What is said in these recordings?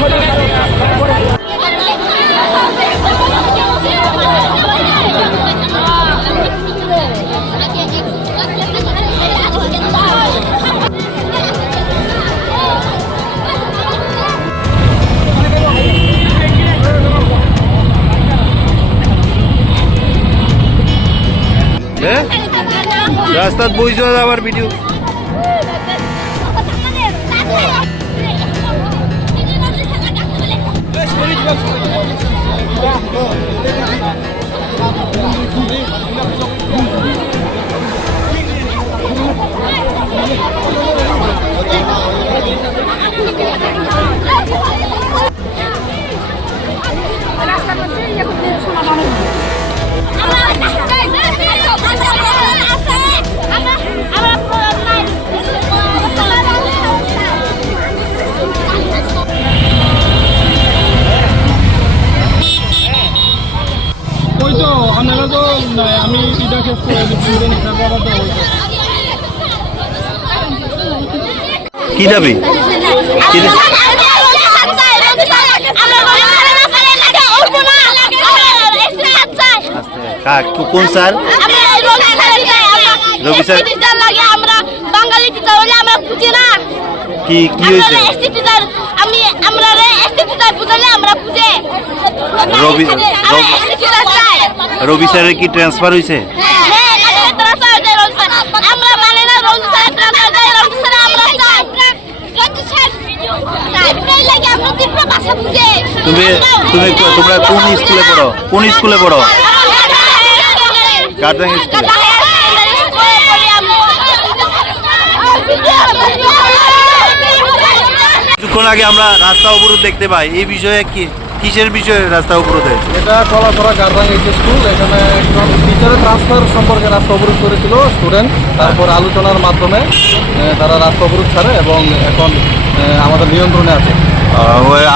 Eh? Ya, start boys video. কি দাবি কোন স্যার রবি স্যার? আমরা বাঙালি টিচার হলে আমরা বুঝি না কি কি হয়েছে? আমি রবি- রবি স্যারের কি ট্রান্সফার হয়েছে হ্যাঁ কাদের ট্রান্সফার দেয় রবি স্যার আমরা মানে না রবি স্যার ট্রান্সফার দেয় রবি স্যার আমরা চাই রবি স্যার চাই লাগে আমরা তীব্র ভাষা বুঝে তুমি তুমি তোমরা কোন স্কুলে পড়ো? কোন স্কুলে পড়ো? গার্ডেন স্কুলে। কিছুক্ষণ আগে আমরা রাস্তা অবরোধ দেখতে পাই। এই বিষয়ে কি কিসের বিষয়ে রাস্তা অবরোধ হয়েছে? এটা কলাছড়া গার্ডাং এইচ স্কুল। এখানে একজন টিচারের ট্রান্সফার সম্পর্কে রাস্তা অবরোধ করেছিল স্টুডেন্ট তারপর আলোচনার মাধ্যমে তারা রাস্তা অবরোধ ছাড়ে এবং এখন আমাদের নিয়ন্ত্রণে আছে।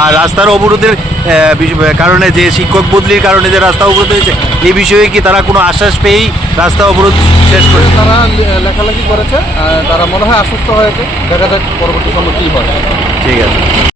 আর রাস্তার অবরোধের কারণে যে শিক্ষক বদলির কারণে যে রাস্তা অবরোধ হয়েছে এই বিষয়ে কি তারা কোনো আশ্বাস পেয়েই রাস্তা অবরোধ শেষ করেছে? তারা লেখালেখি করেছে তারা মনে হয় আশ্বস্ত হয়েছে দেখা যাক পরবর্তী সময় কী হয়। ঠিক আছে।